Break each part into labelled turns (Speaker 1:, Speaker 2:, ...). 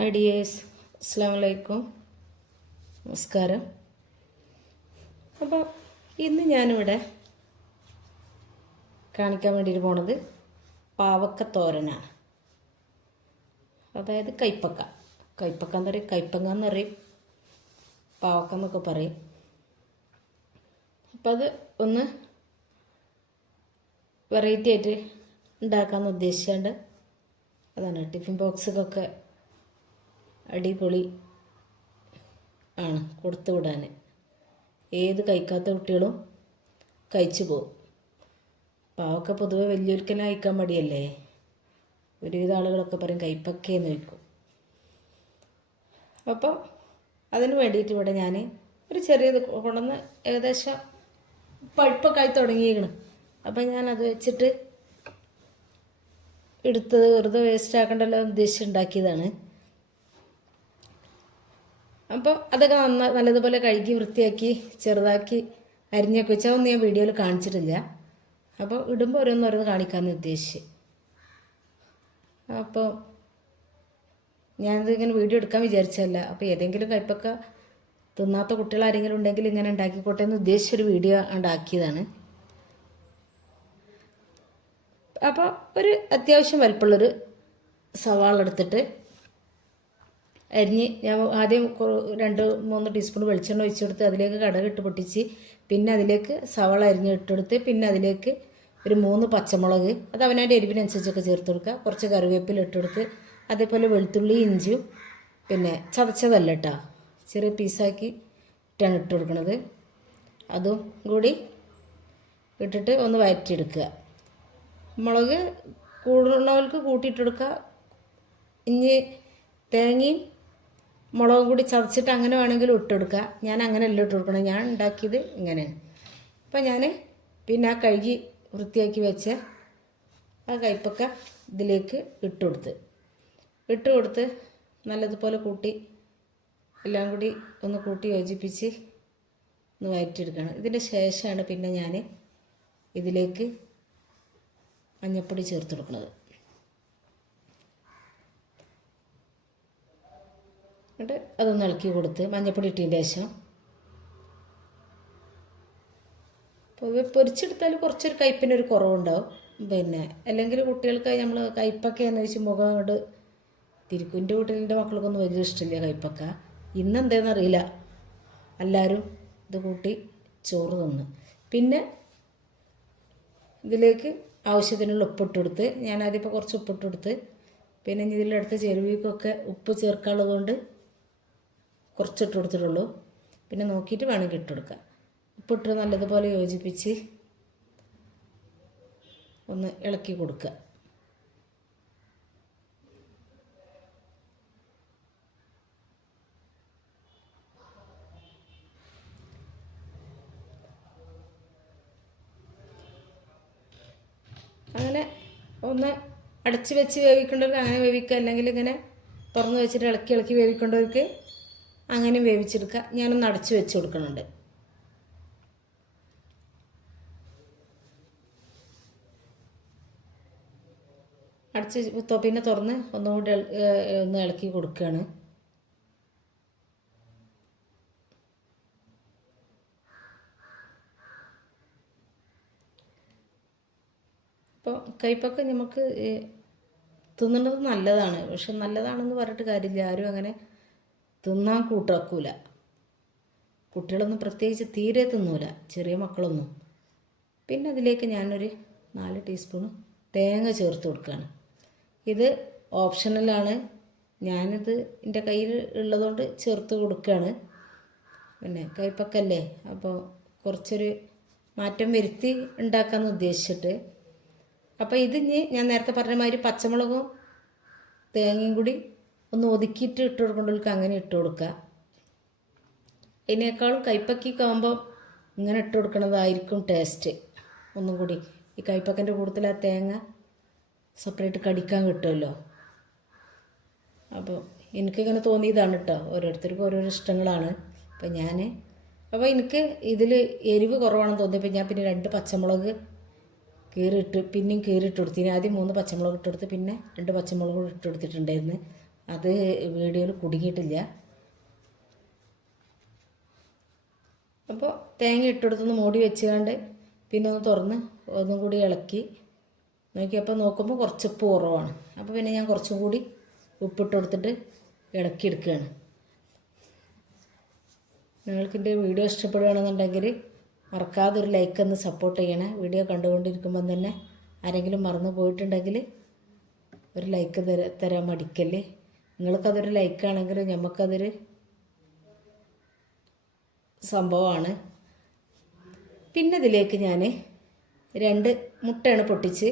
Speaker 1: Hi dears വലൈക്കും നമസ്കാരം അപ്പോൾ ഇന്ന് ഞാനിവിടെ കാണിക്കാൻ വേണ്ടിയിട്ട് പോണത് പാവക്ക തോരനാണ് അതായത് കൈപ്പക്ക. കൈപ്പക്ക എന്ന് പറയും. കൈപ്പങ്ങ എന്ന് പറയും. പാവക്ക എന്നൊക്കെ പറയും. അപ്പം അത് ഒന്ന് വെറൈറ്റി ആയിട്ട് ഉണ്ടാക്കാമെന്ന് ഉദ്ദേശിച്ചുകൊണ്ട് അതാണ് ടിഫിൻ ബോക്സിലൊക്കെ അടിപൊളി ആണ്. കൊടുത്തു വിടാൻ ഏത് കഴിക്കാത്ത കുട്ടികളും കഴിച്ചു പോകും. പാവൊക്കെ പൊതുവെ വലിയൊരിക്കലും അയക്കാൻ മടിയല്ലേ? ഒരുവിധ ആളുകളൊക്കെ പറയും കൈപ്പക്കയെന്ന് വയ്ക്കും അപ്പോൾ അതിന് വേണ്ടിയിട്ട് ഇവിടെ ഞാൻ ഒരു ചെറിയത് കൊണ്ടുവന്ന് ഏകദേശം പഴുപ്പൊക്കെ ആയി തുടങ്ങിയിരിക്കണം അപ്പം ഞാനത് വെച്ചിട്ട് എടുത്തത് വെറുതെ വേസ്റ്റ് ആക്കണ്ടല്ലോ ഉദ്ദേശിച്ച് ഉണ്ടാക്കിയതാണ്. അപ്പോൾ അതൊക്കെ നന്ന നല്ലതുപോലെ കഴുകി വൃത്തിയാക്കി ചെറുതാക്കി അരിഞ്ഞൊക്കെ വെച്ചാൽ ഒന്നും ഞാൻ വീഡിയോയിൽ കാണിച്ചിട്ടില്ല. അപ്പോൾ ഇടുമ്പോൾ ഓരോന്നോരോന്ന് കാണിക്കാമെന്ന് ഉദ്ദേശിച്ച്. അപ്പോൾ ഞാനിത് ഇങ്ങനെ വീഡിയോ എടുക്കാൻ വിചാരിച്ചല്ല അപ്പോൾ ഏതെങ്കിലും കയ്പൊക്ക തിന്നാത്ത കുട്ടികൾ ആരെങ്കിലും ഉണ്ടെങ്കിൽ ഇങ്ങനെ ഉണ്ടാക്കിക്കോട്ടെ എന്ന് ഉദ്ദേശിച്ചൊരു വീഡിയോ ഉണ്ടാക്കിയതാണ് അപ്പോൾ ഒരു അത്യാവശ്യം വലിപ്പമുള്ളൊരു സവാള എടുത്തിട്ട് അരിഞ്ഞ് ഞാൻ ആദ്യം രണ്ട് മൂന്ന് ടീസ്പൂൺ വെളിച്ചെണ്ണ ഒഴിച്ചെടുത്ത് അതിലേക്ക് കടകിട്ട് പൊട്ടിച്ച് പിന്നെ അതിലേക്ക് സവള അരിഞ്ഞ് ഇട്ടെടുത്ത് പിന്നെ അതിലേക്ക് ഒരു മൂന്ന് പച്ചമുളക് അത് അവനവന്റെ എരിവിനനുസരിച്ചൊക്കെ ചേർത്ത് കൊടുക്കുക. കുറച്ച് കറിവേപ്പില ഇട്ടെടുത്ത് അതേപോലെ വെളുത്തുള്ളി ഇഞ്ചിയും പിന്നെ ചതച്ചതല്ല കേട്ടോ ചെറിയ പീസാക്കി ഇട്ടാണ് ഇട്ട് കൊടുക്കുന്നത് അതും കൂടി ഇട്ടിട്ട് ഒന്ന് വഴറ്റിയെടുക്കുക മുളക് കൂടുന്നവർക്ക് കൂട്ടിയിട്ടെടുക്കുക ഇനി തേങ്ങയും മുളകും കൂടി ചതച്ചിട്ട് അങ്ങനെ വേണമെങ്കിലും ഇട്ടെടുക്കുക ഞാൻ അങ്ങനെ അല്ല ഇട്ട് കൊടുക്കണം ഞാൻ ഉണ്ടാക്കിയത് ഇങ്ങനെയാണ് അപ്പം ഞാൻ പിന്നെ ആ കഴുകി വൃത്തിയാക്കി വെച്ച ആ കയ്പ്പൊക്കെ ഇതിലേക്ക് ഇട്ട് കൊടുത്ത് ഇട്ട് കൊടുത്ത് നല്ലതുപോലെ കൂട്ടി എല്ലാം കൂടി ഒന്ന് കൂട്ടി യോജിപ്പിച്ച് ഒന്ന് വയറ്റിയെടുക്കണം. ഇതിന്റെ ശേഷമാണ് പിന്നെ ഞാൻ ഇതിലേക്ക് മഞ്ഞപ്പൊടി ചേർത്ത് കൊടുക്കുന്നത്. എന്നിട്ട് അതൊന്ന് ഇളക്കി കൊടുത്ത് മഞ്ഞൾപ്പൊടി ഇട്ടതിന്റെ ശേഷം പൊരിച്ചെടുത്താൽ കുറച്ചൊരു കയ്പ്പിനൊരു കുറവുണ്ടാവും. പിന്നെ അല്ലെങ്കിൽ കുട്ടികൾക്ക് നമ്മൾ കയ്പ്പൊക്കെ എന്ന് വെച്ച് മുഖം അങ്ങോട്ട് തിരിക്കും. എന്റെ വീട്ടിലെ മക്കൾക്കൊന്നും വലിയ ഇഷ്ടമില്ല കയ്പ്പൊക്ക. ഇന്നെന്തേന്ന് അറിയില്ല. എല്ലാവരും ഇത് കൂട്ടി ചോറ് തന്നു. പിന്നെ ഇതിലേക്ക് ആവശ്യത്തിനുള്ള ഉപ്പിട്ട് കൊടുത്ത് ഞാനതിപ്പോൾ കുറച്ച് ഉപ്പിട്ട് കൊടുത്ത് പിന്നെ ഇതിലെടുത്ത് ചെരുവിക്കൊക്കെ ഉപ്പ് ചേർക്കാനുള്ളത് കൊണ്ട് കുറച്ചിട്ട് കൊടുത്തിട്ടുള്ളൂ. പിന്നെ നോക്കിയിട്ട് വേണമെങ്കിൽ ഇട്ട് കൊടുക്കാം. ഉപ്പിട്ട് നല്ലതുപോലെ യോജിപ്പിച്ച് ഒന്ന് ഇളക്കി കൊടുക്കുക. അങ്ങനെ ഒന്ന് അടച്ച് വെച്ച് വേവിക്കേണ്ടവർക്ക് അങ്ങനെ വേവിക്കുക. അല്ലെങ്കിൽ ഇങ്ങനെ തുറന്ന് വെച്ചിട്ട് ഇളക്കി ഇളക്കി വേവിക്കേണ്ടവർക്ക് അങ്ങനെ വേവിച്ചെടുക്കുക ഞാനൊന്ന് അടച്ചു വെച്ച് കൊടുക്കുന്നുണ്ട് അടച്ച് പിന്നെ തുറന്ന് ഒന്നുകൂടി ഒന്ന് ഇളക്കി കൊടുക്കുകയാണ് അപ്പോൾ കയ്പൊക്കെ നമുക്ക് തിന്നുന്നത് നല്ലതാണ്. പക്ഷെ നല്ലതാണെന്ന് പറഞ്ഞിട്ട് കാര്യമില്ല. ആരും അങ്ങനെ തിന്നാൻ കൂട്ടാക്കൂല. കുട്ടികളൊന്നും പ്രത്യേകിച്ച് തീരെ തിന്നൂല ചെറിയ മക്കളൊന്നും. പിന്നെ അതിലേക്ക് ഞാനൊരു നാല് ടീസ്പൂൺ തേങ്ങ ചേർത്ത് കൊടുക്കുകയാണ് ഇത് ഓപ്ഷണലാണ് ഞാനിത് എന്റെ കയ്യിൽ ഉള്ളതുകൊണ്ട് ചേർത്ത് കൊടുക്കുകയാണ് പിന്നെ കൈപ്പക്കല്ലേ അപ്പോൾ കുറച്ചൊരു മാറ്റം വരുത്തി ഉണ്ടാക്കാമെന്ന് ഉദ്ദേശിച്ചിട്ട്. അപ്പോൾ ഇത് ഞാൻ നേരത്തെ പറഞ്ഞ മാതിരി പച്ചമുളകും തേങ്ങയും കൂടി ഒന്ന് ഒതുക്കിയിട്ട് ഇട്ട് കൊടുക്കേണ്ടവർക്ക് അങ്ങനെ ഇട്ട് കൊടുക്കുക അതിനേക്കാളും കൈപ്പക്കൊക്കെ ആകുമ്പോൾ ഇങ്ങനെ ഇട്ട് കൊടുക്കണതായിരിക്കും ടേസ്റ്റ് ഒന്നും കൂടി. ഈ കൈപ്പക്കന്റെ കൂടുതൽ ആ തേങ്ങ സെപ്പറേറ്റ് കടിക്കാൻ കിട്ടുമല്ലോ. അപ്പോൾ എനിക്കിങ്ങനെ തോന്നിയതാണ് കേട്ടോ ഓരോരുത്തർക്കും ഓരോരോ ഇഷ്ടങ്ങളാണ്. അപ്പം ഞാൻ അപ്പോൾ എനിക്ക് ഇതിൽ എരിവ് കുറവാണെന്ന് തോന്നിയപ്പോൾ ഞാൻ പിന്നെ രണ്ട് പച്ചമുളക് കീറിയിട്ട് പിന്നെയും കീറിയിട്ട് കൊടുത്തിന് ആദ്യം മൂന്ന് പച്ചമുളക് ഇട്ട് കൊടുത്ത് പിന്നെ രണ്ട് പച്ചമുളക് ഇട്ട് കൊടുത്തിട്ടുണ്ടായിരുന്നു. അത് വീഡിയോയിൽ കുടുങ്ങിയിട്ടില്ല. അപ്പോൾ തേങ്ങ ഇട്ടെടുത്തൊന്ന് മൂടി വെച്ചുകൊണ്ട് പിന്നെ ഒന്ന് തുറന്ന് ഒന്നും കൂടി ഇളക്കി. നോക്കിയപ്പോൾ നോക്കുമ്പോൾ കുറച്ച് ഉപ്പ് കുറവാണ്. അപ്പോൾ പിന്നെ ഞാൻ കുറച്ചും കൂടി ഉപ്പിട്ട് കൊടുത്തിട്ട് ഇളക്കി എടുക്കുകയാണ് നിങ്ങൾക്ക് എന്റെ വീഡിയോ ഇഷ്ടപ്പെടുകയാണെന്നുണ്ടെങ്കിൽ മറക്കാതെ ഒരു ലൈക്ക് ഒന്ന് സപ്പോർട്ട് ചെയ്യണേ. വീഡിയോ കണ്ടുകൊണ്ടിരിക്കുമ്പം തന്നെ ആരെങ്കിലും മറന്നു പോയിട്ടുണ്ടെങ്കിൽ ഒരു ലൈക്ക് തര തരാൻ മടിക്കല്ലേ? നിങ്ങൾക്കതൊരു ലൈക്കാണെങ്കിൽ നമുക്കതൊരു സംഭവമാണ്. പിന്നെ ഇതിലേക്ക് ഞാൻ രണ്ട് മുട്ടയാണ് പൊട്ടിച്ച്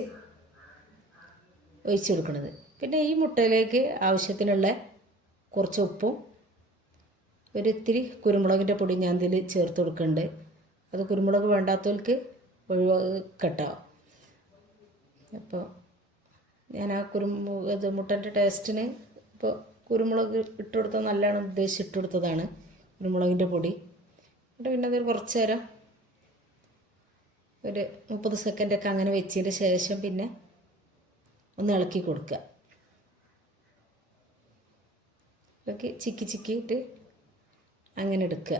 Speaker 1: ഒഴിച്ചു കൊടുക്കുന്നത്. പിന്നെ ഈ മുട്ടയിലേക്ക് ആവശ്യത്തിനുള്ള കുറച്ച് ഉപ്പും ഒരു ഇത്തിരി കുരുമുളകിന്റെ പൊടി ഞാൻ ഇതിൽ ചേർത്ത് കൊടുക്കുന്നുണ്ട്. അത് കുരുമുളക് വേണ്ടാത്തവർക്ക് ഒഴിവാക്കട്ടോ അപ്പോൾ ഞാൻ ആ കുരുമു ഇത് മുട്ടന്റെ ടേസ്റ്റിന് ഇപ്പോൾ കുരുമുളക് ഇട്ട് കൊടുത്തത് നല്ലതാണ് ഉദ്ദേശിച്ച് ഇട്ട് കൊടുത്തതാണ് കുരുമുളകിന്റെ പൊടി. എന്നിട്ട് പിന്നെ അതൊരു കുറച്ച് നേരം ഒരു മുപ്പത് സെക്കൻഡൊക്കെ അങ്ങനെ വെച്ചതിന് ശേഷം പിന്നെ ഒന്ന് ഇളക്കി കൊടുക്കുക ഇളക്കി ചിക്കി ഇട്ട് അങ്ങനെ എടുക്കുക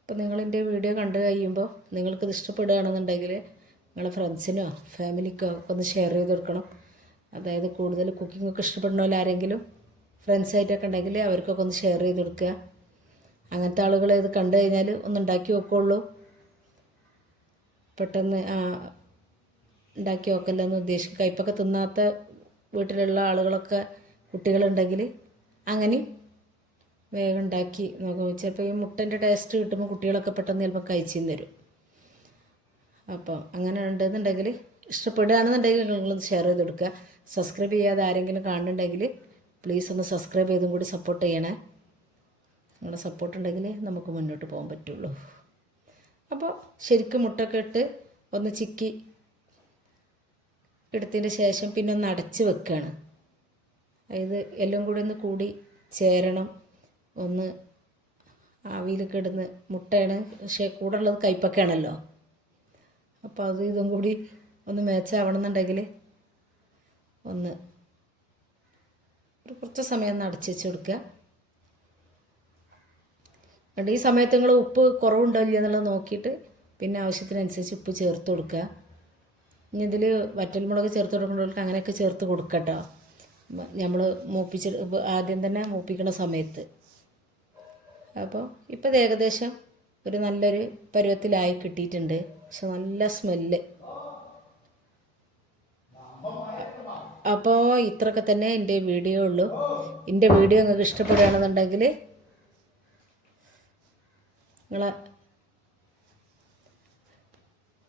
Speaker 1: അപ്പോൾ നിങ്ങളിന്റെ വീഡിയോ കണ്ടു കഴിയുമ്പോൾ നിങ്ങൾക്കിത് ഇഷ്ടപ്പെടുകയാണെന്നുണ്ടെങ്കിൽ നിങ്ങളെ ഫ്രണ്ട്സിനോ ഫാമിലിക്കോ ഒക്കെ ഒന്ന് ഷെയർ ചെയ്ത് കൊടുക്കണം. അതായത് കൂടുതൽ ഒക്കെ ഇഷ്ടപ്പെടുന്ന ആരെങ്കിലും ഫ്രണ്ട്സായിട്ടൊക്കെ ഉണ്ടെങ്കിൽ അവർക്കൊക്കെ ഒന്ന് ഷെയർ ചെയ്ത് കൊടുക്കുക. അങ്ങനത്തെ ആളുകൾ ഇത് കണ്ടു കഴിഞ്ഞാൽ ഒന്ന് ഉണ്ടാക്കി വെക്കുള്ളൂ. പെട്ടെന്ന് ഉണ്ടാക്കി വെക്കല്ലോ എന്ന് ഉദ്ദേശിക്കും. കയ്പൊക്കെ തിന്നാത്ത വീട്ടിലുള്ള ആളുകളൊക്കെ കുട്ടികളുണ്ടെങ്കിൽ അങ്ങനെയും വേഗം ഉണ്ടാക്കി നോക്കും. ചിലപ്പോൾ ഈ മുട്ടന്റെ ടേസ്റ്റ് കിട്ടുമ്പോൾ കുട്ടികളൊക്കെ പെട്ടെന്ന് ചിലപ്പോൾ കഴിച്ചു തരും. അപ്പോൾ അങ്ങനെ ഉണ്ടെന്നുണ്ടെങ്കിൽ ഇഷ്ടപ്പെടുകയാണെന്നുണ്ടെങ്കിൽ നിങ്ങളൊന്ന് ഷെയർ ചെയ്ത് കൊടുക്കുക. സബ്സ്ക്രൈബ് ചെയ്യാതെ ആരെങ്കിലും കാണുന്നുണ്ടെങ്കിൽ പ്ലീസ് ഒന്ന് സബ്സ്ക്രൈബ് ചെയ്തും കൂടി സപ്പോർട്ട് ചെയ്യണേ. നിങ്ങളുടെ സപ്പോർട്ട് ഉണ്ടെങ്കിൽ നമുക്ക് മുന്നോട്ട് പോകാൻ പറ്റുള്ളൂ. അപ്പോൾ ശരിക്കും മുട്ടൊക്കെ ഇട്ട് ഒന്ന് ചിക്കി എടുത്തതിന് ശേഷം പിന്നെ ഒന്ന് അടച്ച് വെക്കുകയാണ് അതായത് എല്ലാം കൂടി ഒന്ന് കൂടി ചേരണം. ഒന്ന് ആവിയിൽ കിടന്ന് മുട്ടയാണ്. പക്ഷേ കൂടെ ഉള്ളത് കയ്പൊക്കെയാണല്ലോ അപ്പോൾ അത് ഇതും കൂടി ഒന്ന് മേച്ചാവണമെന്നുണ്ടെങ്കിൽ ഒന്ന് കുറച്ച് സമയം ഒന്ന് അടച്ച് വെച്ച് കൊടുക്കുക. എന്നിട്ട് ഈ സമയത്ത് നിങ്ങൾ ഉപ്പ് കുറവുണ്ടോ ഇല്ലയോ എന്നുള്ളത് നോക്കിയിട്ട് പിന്നെ ആവശ്യത്തിനനുസരിച്ച് ഉപ്പ് ചേർത്ത് കൊടുക്കുക. ഇനി ഇതിൽ വറ്റൽമുളക് ചേർത്ത് കൊടുക്കുന്നവർക്ക് അങ്ങനെയൊക്കെ ചേർത്ത് കൊടുക്കട്ടോ. നമ്മൾ മൂപ്പിച്ച് ആദ്യം തന്നെ മൂപ്പിക്കുന്ന സമയത്ത്. അപ്പോൾ ഇപ്പോൾ ഏകദേശം ഒരു നല്ലൊരു പരുവത്തിലായി കിട്ടിയിട്ടുണ്ട്. പക്ഷെ നല്ല സ്മെല്ല്. അപ്പോൾ ഇത്രയൊക്കെ തന്നെ എന്റെ വീഡിയോ ഉള്ളൂ. എന്റെ വീഡിയോ നിങ്ങൾക്ക് ഇഷ്ടപ്പെടുകയാണെന്നുണ്ടെങ്കിൽ നിങ്ങൾ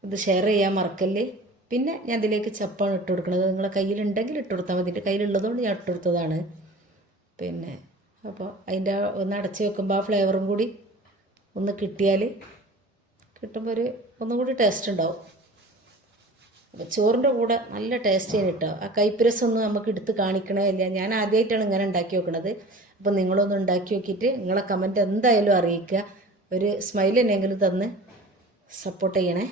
Speaker 1: ഇത് ഷെയർ ചെയ്യാൻ മറക്കല്ലേ? പിന്നെ ഞാൻ ഇതിലേക്ക് ചപ്പാണ് ഇട്ട് കൊടുക്കുന്നത്. നിങ്ങളെ കയ്യിലുണ്ടെങ്കിൽ ഇട്ട് കൊടുത്താൽ മതി. കയ്യിലുള്ളതുകൊണ്ട് ഞാൻ ഇട്ട് കൊടുത്തതാണ്. പിന്നെ അപ്പോൾ അതിന്റെ ഒന്ന് അടച്ച് വെക്കുമ്പോൾ ആ ഫ്ലേവറും കൂടി ഒന്ന് കിട്ടിയാൽ കിട്ടുമ്പോൾ ഒരു ഒന്നും കൂടി ടേസ്റ്റ് ഉണ്ടാവും. അപ്പോൾ ചോറിന്റെ കൂടെ നല്ല ടേസ്റ്റ് ചെയ്യാൻ കേട്ടോ ആ കൈപ്പരസം ഒന്നും നമുക്ക് എടുത്ത് കാണിക്കണേ ഇല്ല ഞാൻ ആദ്യമായിട്ടാണ് ഇങ്ങനെ ഉണ്ടാക്കി വെക്കണത് അപ്പോൾ നിങ്ങളൊന്ന് ഉണ്ടാക്കി നോക്കിയിട്ട് നിങ്ങളെ കമന്റ് എന്തായാലും അറിയിക്കുക. ഒരു സ്മൈൽ എന്നെങ്കിലും തന്ന് സപ്പോർട്ട് ചെയ്യണേ.